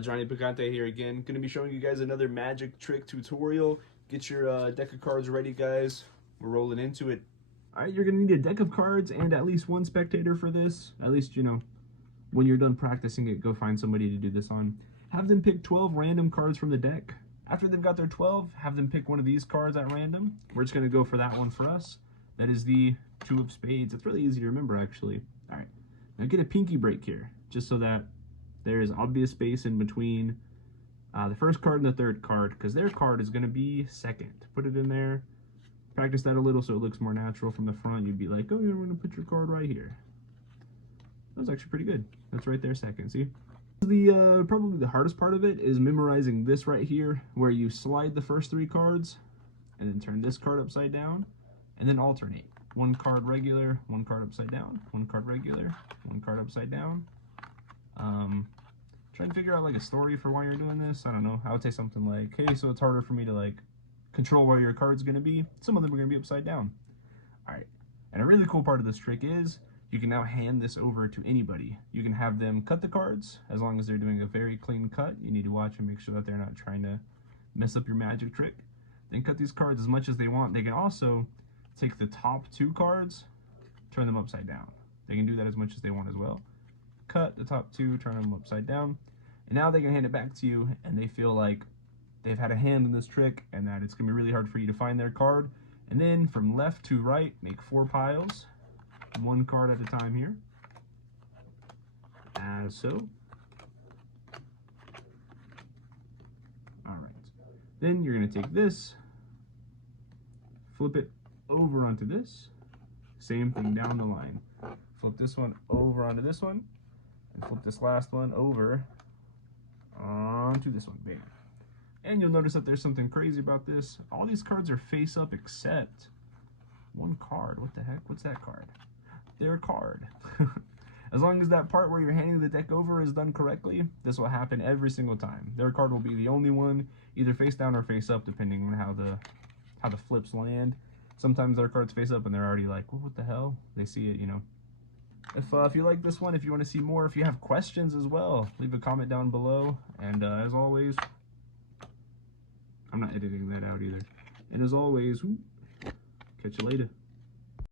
Johnny Picante here again. Going to be showing you guys another magic trick tutorial. Get your deck of cards ready, guys. We're rolling into it. Alright, you're going to need a deck of cards and at least one spectator for this. At least, you know, when you're done practicing it, go find somebody to do this on. Have them pick 12 random cards from the deck. After they've got their 12, have them pick one of these cards at random. We're just going to go for that one for us. That is the 2 of spades. It's really easy to remember, actually. Alright, now get a pinky break here, just so that there is obvious space in between the first card and the third card, because their card is going to be second. Put it in there. Practice that a little so it looks more natural from the front. You'd be like, oh, you're going to put your card right here. That was actually pretty good. That's right there second, see? The probably the hardest part of it is memorizing this right here, where you slide the first 3 cards and then turn this card upside down and then alternate. 1 card regular, 1 card upside down, 1 card regular, 1 card upside down. Try and figure out like a story for why you're doing this. I don't know. I would say something like, hey, so it's harder for me to like control where your card's going to be. Some of them are going to be upside down. All right. And a really cool part of this trick is you can now hand this over to anybody. You can have them cut the cards as long as they're doing a very clean cut. You need to watch and make sure that they're not trying to mess up your magic trick. Then cut these cards as much as they want. They can also take the top 2 cards, turn them upside down. They can do that as much as they want as well. Cut the top 2, turn them upside down, and now they can hand it back to you and they feel like they've had a hand in this trick and that it's gonna be really hard for you to find their card. And then from left to right, make 4 piles, 1 card at a time here, as so. All right, then you're gonna take this, flip it over onto this, same thing down the line. Flip this one over onto this one, and flip this last one over onto this one. Bam. And you'll notice that there's something crazy about this. All these cards are face up except 1 card. What the heck? What's that card? Their card. As long as that part where you're handing the deck over is done correctly, this will happen every single time. Their card will be the only one, either face down or face up, depending on how the flips land. Sometimes their cards face up and they're already like, well, what the hell? They see it, you know. If you like this one, if you want to see more, if you have questions as well, leave a comment down below. And as always, I'm not editing that out either. And as always, catch you later.